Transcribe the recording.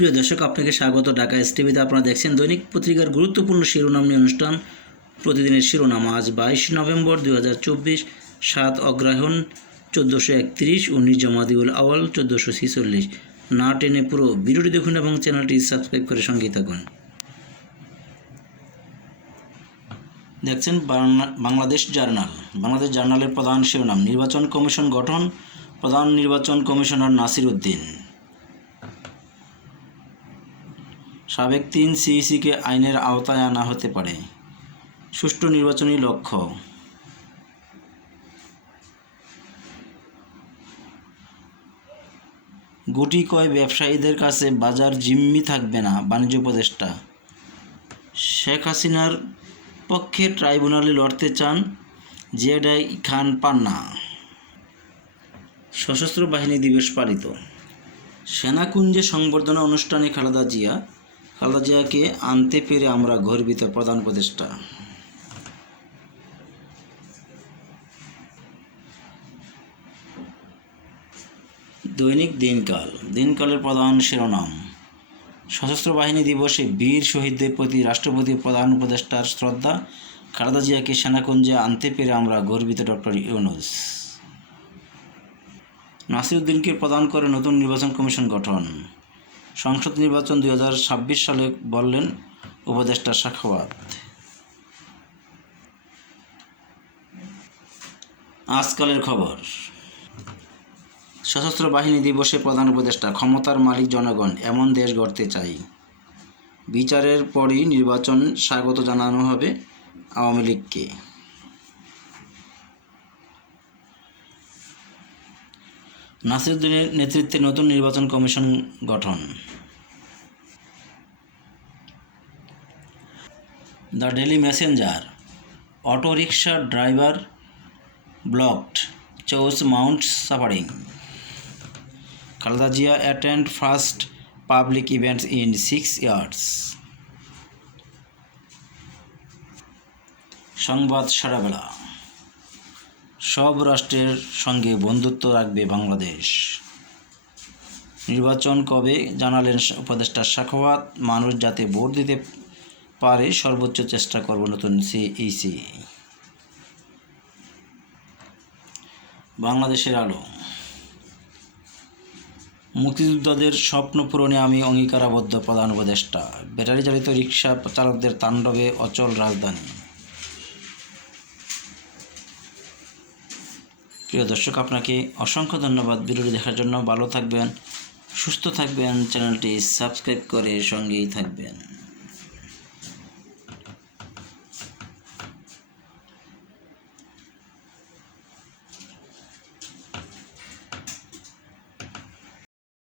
প্রিয় দর্শক, আপনাকে স্বাগত। ঢাকা এস টিভিতে আপনারা দেখছেন দৈনিক পত্রিকার গুরুত্বপূর্ণ শিরোনাম নিয়ে অনুষ্ঠান। প্রতিদিনের শিরোনাম, আজ বাইশ নভেম্বর দুই হাজার চব্বিশ, সাত অগ্রহায়ণ চোদ্দোশো একত্রিশ, উনিশ জমাদিউল আওয়াল চোদ্দোশো ছিচল্লিশ। না টেনে পুরো ভিডিওটি দেখুন এবং চ্যানেলটি সাবস্ক্রাইব করে সঙ্গেই থাকুন। দেখছেন বাংলাদেশ জার্নাল। বাংলাদেশ জার্নালের প্রধান শিরোনাম, নির্বাচন কমিশন গঠন, প্রধান নির্বাচন কমিশনার নাসির উদ্দিন। সাবেক তিন সিইসিকে আইনের আওতায় আনা হতে পারে। সুষ্ঠু নির্বাচনী লক্ষ্য। গুটি কয় ব্যবসায়ীদের কাছে বাজার জিম্মি থাকবে না বাণিজ্য উপদেষ্টা। শেখ হাসিনার পক্ষে ট্রাইব্যুনালে লড়তে চান জেডাই খান পান্না। সশস্ত্র বাহিনী দিবস পালিত। সেনাকুঞ্জে সংবর্ধনা অনুষ্ঠানে খালেদা জিয়া খালেদা জিয়াকে আনতে পেরে আমরা গর্বিত প্রধান উপদেষ্টা দৈনিক দিনকাল। দিনকালের প্রধান শিরোনাম। সশস্ত্র বাহিনী দিবসে বীর শহীদদের প্রতি রাষ্ট্রপতি প্রধান উপদেষ্টার শ্রদ্ধা। খালেদা জিয়াকে সেনাকুঞ্জে আনতে পেরে আমরা গর্বিত ডক্টর ইউনুস। নাসিরুদ্দিনকে প্রদান করে নতুন নির্বাচন কমিশন গঠন। সংসদ নির্বাচন দু হাজার ছাব্বিশ সালে বললেন উপদেষ্টা সাখাওয়াত আজকালের খবর। সশস্ত্র বাহিনী দিবসে প্রধান উপদেষ্টা, ক্ষমতার মালিক জনগণ, এমন দেশ গড়তে চাই। বিচারের পরই নির্বাচন স্বাগত জানানো হবে আওয়ামী লীগকে। নাসিরুদ্দিনের নেতৃত্বে নতুন নির্বাচন কমিশন গঠন। The daily messenger, autorickshaw driver, blocked, chaos mount suffering Khaleda Zia attend first public events in six years. Sangbad Sarabela. সব রাষ্ট্রের সঙ্গে বন্ধুত্ব রাখবে বাংলাদেশ। নির্বাচন কবে জানালেন উপদেষ্টা সাখাওয়াত মানুষ যাতে ভোট দিতে পারে সর্বোচ্চ চেষ্টা করব নতুন সিইসি বাংলাদেশের আলো। মুক্তিযোদ্ধাদের স্বপ্ন পূরণে আমি অঙ্গীকারাবদ্ধ প্রধান উপদেষ্টা। ব্যাটারি চালিত রিক্সা চালকদের তাণ্ডবে অচল রাজধানী। প্রিয় দর্শক, আপনাকে অসংখ্য ধন্যবাদ। ভিডিওটি দেখার জন্য ভালো থাকবেন, সুস্থ থাকবেন, চ্যানেলটি সাবস্ক্রাইব করে সঙ্গেই থাকবেন।